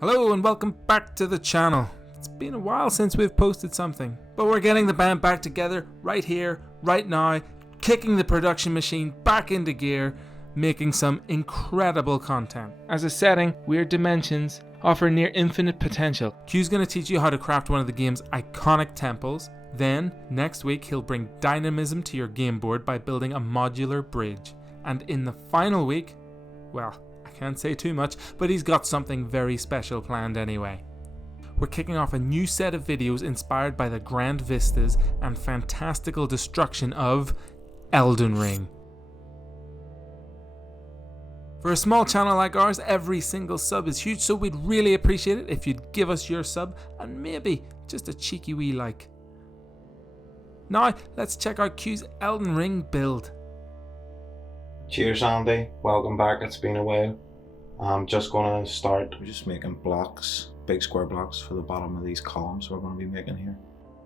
Hello and welcome back to the channel. It's been a while since we've posted something, but we're getting the band back together right here, right now, kicking the production machine back into gear, making some incredible content. As a setting, Weird Dimensions offer near infinite potential. Q's going to teach you how to craft one of the game's iconic temples. Then, next week, he'll bring dynamism to your game board by building a modular bridge. And in the final week, well, I can't say too much, but he's got something very special planned anyway. We're kicking off a new set of videos inspired by the grand vistas and fantastical destruction of Elden Ring. For a small channel like ours, every single sub is huge, so we'd really appreciate it if you'd give us your sub and maybe just a cheeky wee like. Now, let's check out Q's Elden Ring build. Cheers Andy, welcome back, it's been a while. I'm just going to start, we're just making blocks, big square blocks for the bottom of these columns we're going to be making here.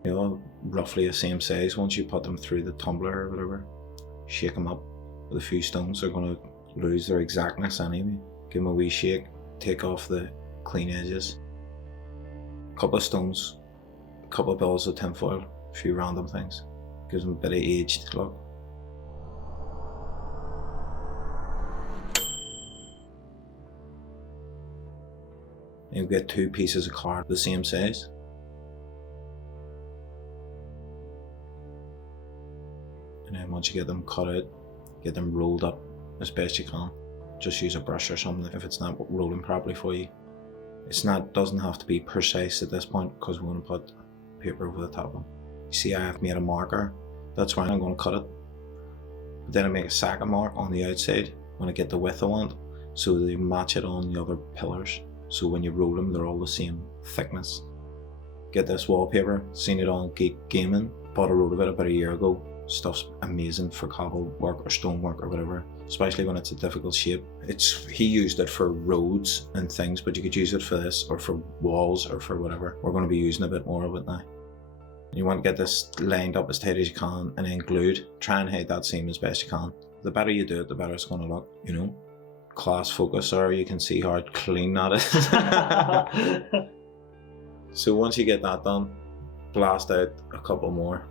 You know, roughly the same size. Once you put them through the tumbler or whatever, shake them up with a few stones, they're going to lose their exactness anyway. Give them a wee shake, take off the clean edges. A couple of stones, a couple of bills of tinfoil, a few random things. Gives them a bit of aged look. You get two pieces of card the same size. And then once you get them cut out, get them rolled up as best you can. Just use a brush or something if it's not rolling properly for you. Doesn't have to be precise at this point because we want to put paper over the top of them. You see I have made a marker, that's why I'm going to cut it. But then I make a second mark on the outside when I get the width I want, so they match it on the other pillars. So when you roll them, they're all the same thickness. Get this wallpaper, seen it on Geek Gaming, bought a load of it about a year ago. Stuff's amazing for cobble work or stonework or whatever, especially when it's a difficult shape. He used it for roads and things, but you could use it for this or for walls or for whatever. We're going to be using a bit more of it now. You want to get this lined up as tight as you can and then glued. Try and hide that seam as best you can. The better you do it, the better it's going to look, you know. Class focus, or you can see how clean that is. So once you get that done, blast out a couple more,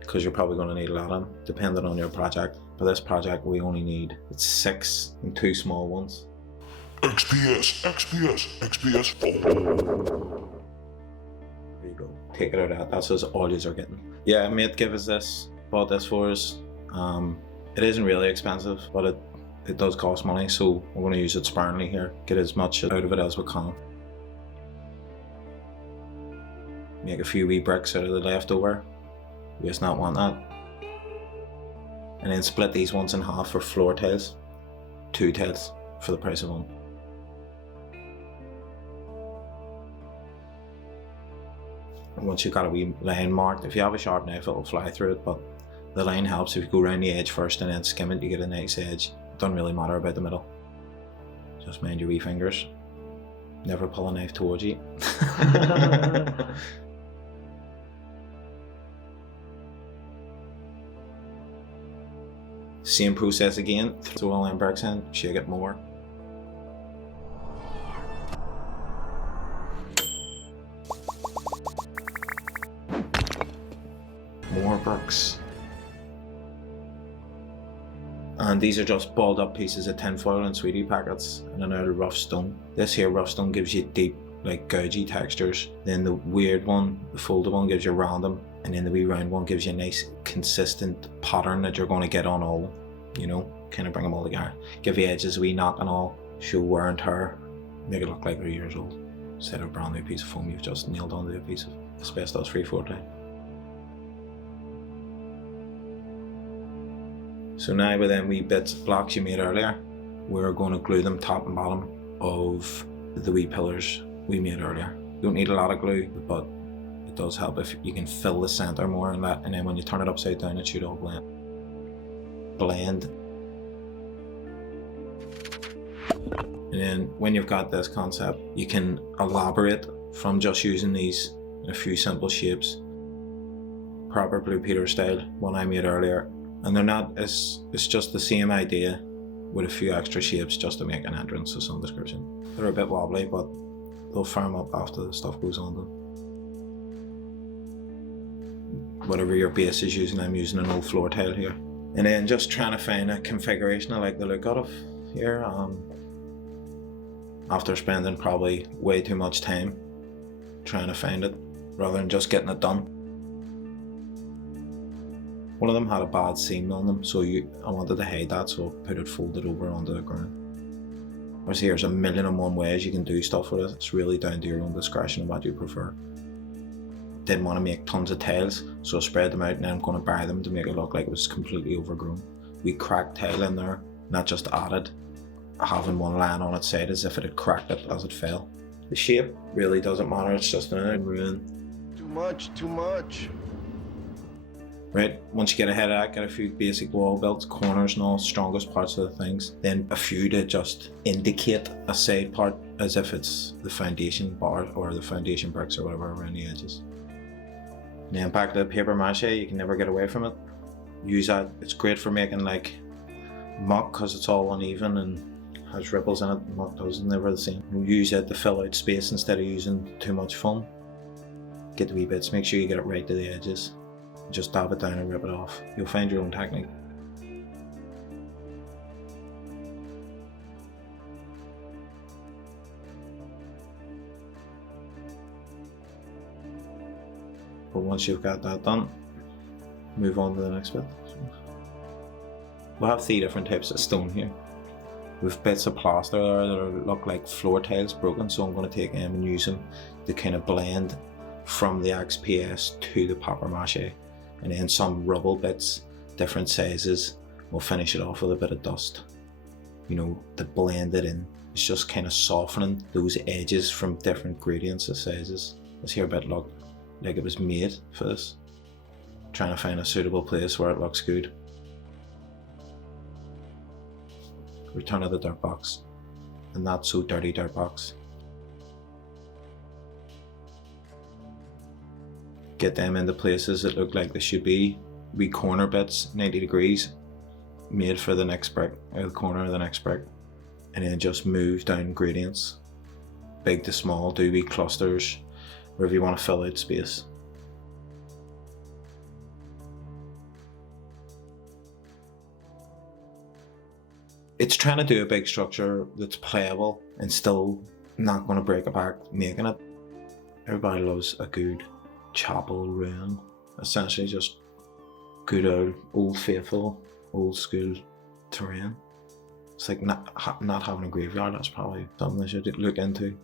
because you're probably going to need a lot of them, depending on your project. For this project we only need 6 and 2 small ones. XPS. There you go. Take it out of that. That's all yous are getting. Yeah, mate gave us this, bought this for us. It isn't really expensive, but it does cost money, so we're going to use it sparingly here. Get as much out of it as we can. Make a few wee bricks out of the leftover. We just not want that. And then split these ones in half for floor tiles. 2 tiles for the price of 1. And once you've got a wee line marked, if you have a sharp knife it'll fly through it, but the line helps. If you go around the edge first and then skim it, you get a nice edge. Doesn't really matter about the middle. Just mind your wee fingers. Never pull a knife towards you. Same process again. Throw all them bricks in, shake it more. More bricks. And these are just balled up pieces of tinfoil and sweetie packets and an old rough stone. This here rough stone gives you deep, like gougey textures. Then the weird one, the folded one, gives you random. And then the wee round one gives you a nice consistent pattern that you're going to get on all, you know, kind of bring them all together. Give you edges, a wee knock and all, show wear and tear, make it look like they're years old. Instead of a brand new piece of foam you've just nailed onto a piece of asbestos 340. So now with them wee bits of blocks you made earlier, we're going to glue them top and bottom of the wee pillars we made earlier. You don't need a lot of glue, but it does help if you can fill the center more and that, and then when you turn it upside down it should all blend. And then when you've got this concept, you can elaborate from just using these in a few simple shapes. Proper Blue Peter style, one I made earlier. And they're not, it's just the same idea, with a few extra shapes just to make an entrance of some description. They're a bit wobbly, but they'll firm up after the stuff goes on them. Whatever your base is using, I'm using an old floor tile here. And then just trying to find a configuration I like the look of here. After spending probably way too much time trying to find it, rather than just getting it done. One of them had a bad seam on them, so I wanted to hide that, so I put it folded over onto the ground. Obviously there's a million and one ways you can do stuff with it. It's really down to your own discretion and what you prefer. Didn't want to make tons of tiles, so I spread them out and then I'm going to bury them to make it look like it was completely overgrown. We cracked tile in there, not just added, having one lying on its side as if it had cracked it as it fell. The shape really doesn't matter, it's just an ruin. Too much. Right, once you get ahead of that, get a few basic wall builds, corners and all, strongest parts of the things. Then a few to just indicate a side part as if it's the foundation bar or the foundation bricks or whatever around the edges. And then back to the paper mache, you can never get away from it. Use that, it's great for making like muck because it's all uneven and has ripples in it. Muck does never the same. Use it to fill out space instead of using too much foam. Get the wee bits, make sure you get it right to the edges. Just dab it down and rip it off. You'll find your own technique. But once you've got that done, move on to the next bit. We'll have 3 different types of stone here. With bits of plaster there that look like floor tiles broken, so I'm going to take them and use them to kind of blend from the XPS to the paper mache. And then some rubble bits, different sizes. We'll finish it off with a bit of dust. You know, to blend it in. It's just kind of softening those edges from different gradients of sizes. This here bit looked like it was made for this. Trying to find a suitable place where it looks good. Return of the dirt box. A not so dirty dirt box. Get them into places that look like they should be. Wee corner bits, 90 degrees, made for the next brick, or the corner of the next brick. And then just move down gradients. Big to small, do wee clusters, wherever you want to fill out space. It's trying to do a big structure that's playable and still not going to break apart making it. Everybody loves a good chapel ruin. Essentially just good old faithful, old school terrain. It's like not having a graveyard. That's probably something they should look into.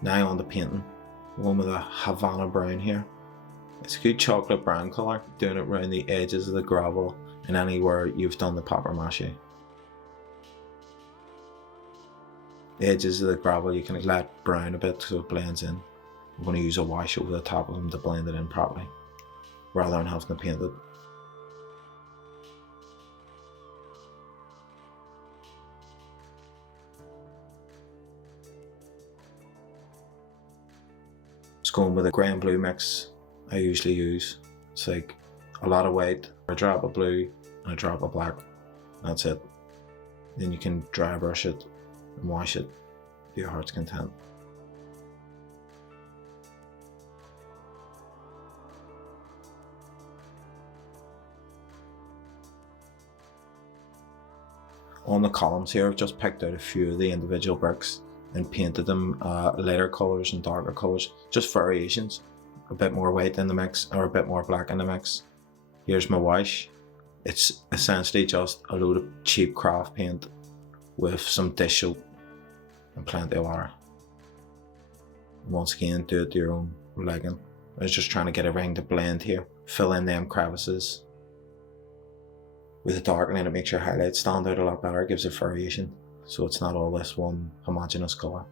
Now on to painting. One with a Havana brown here. It's a good chocolate brown colour, doing it around the edges of the gravel and anywhere you've done the paper mache. The edges of the gravel you can let brown a bit so it blends in. I'm going to use a wash over the top of them to blend it in properly, rather than having to paint it. Just going with a grey and blue mix I usually use. It's like a lot of white, a drop of blue and a drop of black. That's it. Then you can dry brush it and wash it to your heart's content. On the columns here, I've just picked out a few of the individual bricks and painted them lighter colours and darker colours, just variations. A bit more white in the mix or a bit more black in the mix. Here's my wash. It's essentially just a load of cheap craft paint with some dish soap and plenty of water. Once again, do it to your own liking. I was just trying to get everything to blend here. Fill in them crevices. With the darkening, it makes your highlights stand out a lot better. It gives it variation, so it's not all this one homogeneous colour.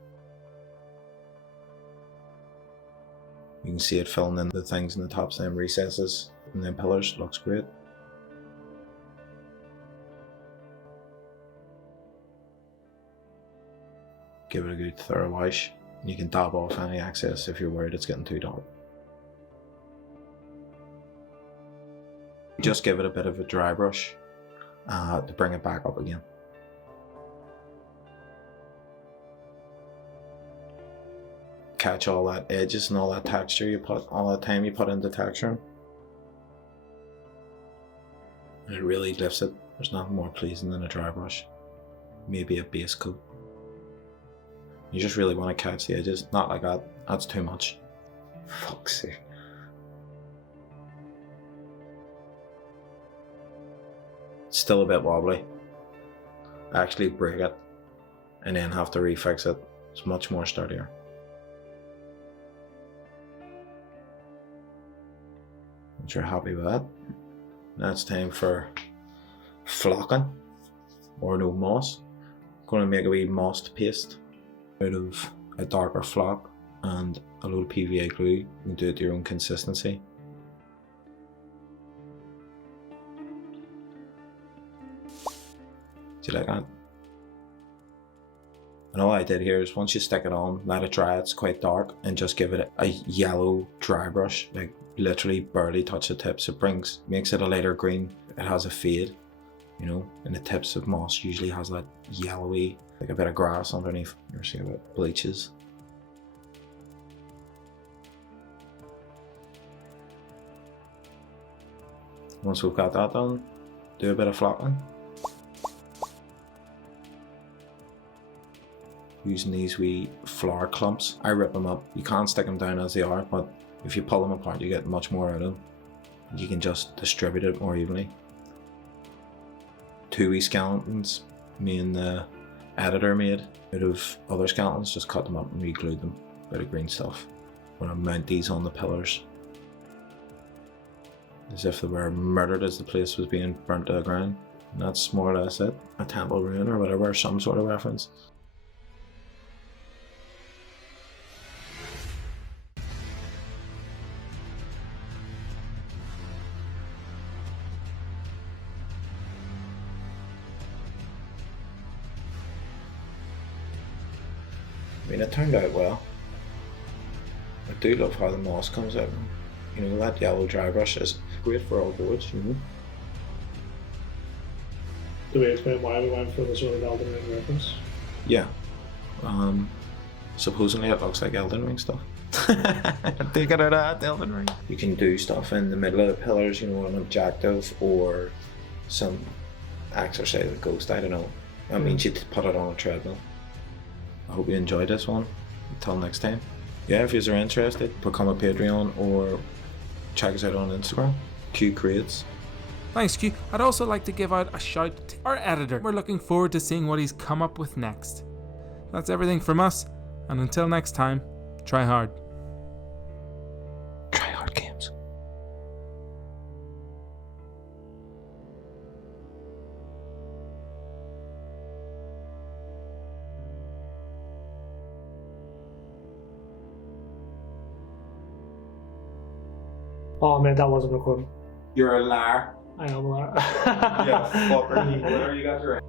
You can see it filling in the things in the tops and recesses and then pillars. Looks great. Give it a good thorough wash. You can dab off any excess if you're worried it's getting too dark. Just give it a bit of a dry brush to bring it back up again. Catch all that edges and all that texture you put, all that time you put into texturing. And it really lifts it. There's nothing more pleasing than a dry brush. Maybe a base coat. You just really want to catch the edges, not like that. That's too much. Fuck's sake. It's still a bit wobbly. Actually break it and then have to refix it. It's much more sturdier. Once you're happy with that, now it's time for flocking, or no moss. I'm going to make a wee mossed paste out of a darker flock and a little PVA glue. You can do it to your own consistency. Do you like that? And all I did here is once you stick it on, let it dry, it's quite dark, and just give it a yellow dry brush, like literally barely touch the tips. It makes it a lighter green. It has a fade, you know, and the tips of moss usually has that yellowy, like a bit of grass underneath. You ever see how it bleaches? Once we've got that done, do a bit of flocking. Using these wee flower clumps. I rip them up. You can't stick them down as they are, but if you pull them apart you get much more out of them. You can just distribute it more evenly. 2 wee skeletons me and the editor made out of other skeletons, just cut them up and re-glued them. Bit of green stuff. I'm gonna mount these on the pillars as if they were murdered as the place was being burnt to the ground. And that's more or less it. A temple ruin or whatever, some sort of reference. I mean, it turned out well. I do love how the moss comes out. You know, that yellow dry brush is great for all boards, you know. Do we explain why we went for the sort of Elden Ring reference? Yeah. Supposedly it looks like Elden Ring stuff. Take it out of that, Elden Ring. You can do stuff in the middle of the pillars, you know, an objective or some exercise with Ghost, I don't know. That means you put it on a treadmill. I hope you enjoyed this one. Until next time. Yeah, if you're interested, become a Patreon or check us out on Instagram. Q Creates. Thanks, Q. I'd also like to give out a shout to our editor. We're looking forward to seeing what he's come up with next. That's everything from us, and until next time, try hard. Trihard games. Oh man, that wasn't recording. You're a liar. I am a liar. Yeah, fucker. Whatever you got to